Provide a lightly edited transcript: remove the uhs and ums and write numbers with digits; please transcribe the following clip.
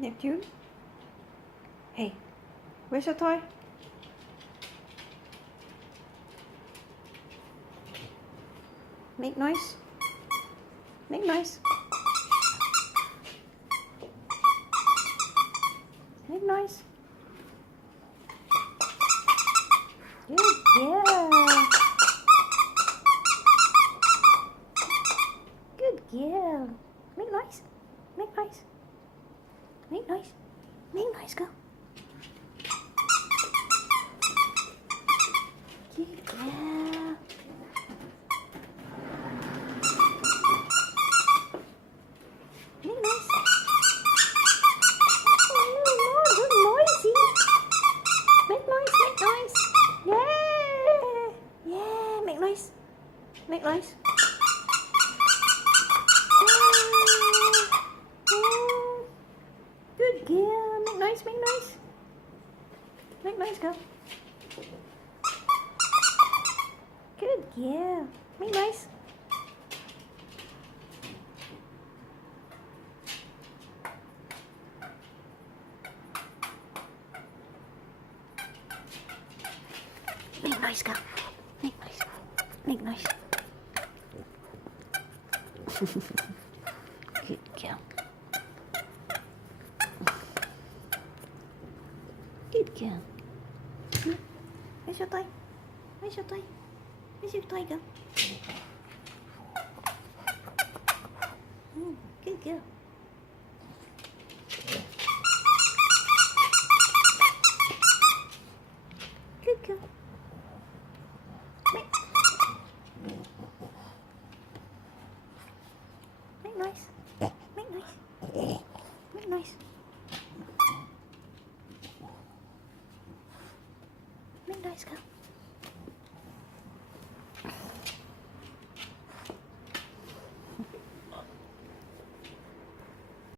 Neptune? Hey, where's your toy? Make noise. Make noise. Make noise. Good girl. Good girl. Make noise. Make noise. Make noise. Make noise, go. Good girl. Make noise. Oh, no, you're noisy. Make noise, make noise. Yeah. Yeah, make noise. Make noise. Good girl. Make noise, make noise. Make noise, go. Good girl. Make noise. Make noise, go. Make noise. Make noise. Good girl. Good girl. Where's your toy? Where's your toy? Where's your toy, girl? Good girl. Good girl. Make noise. Make noise. Make noise. Make noise, girl.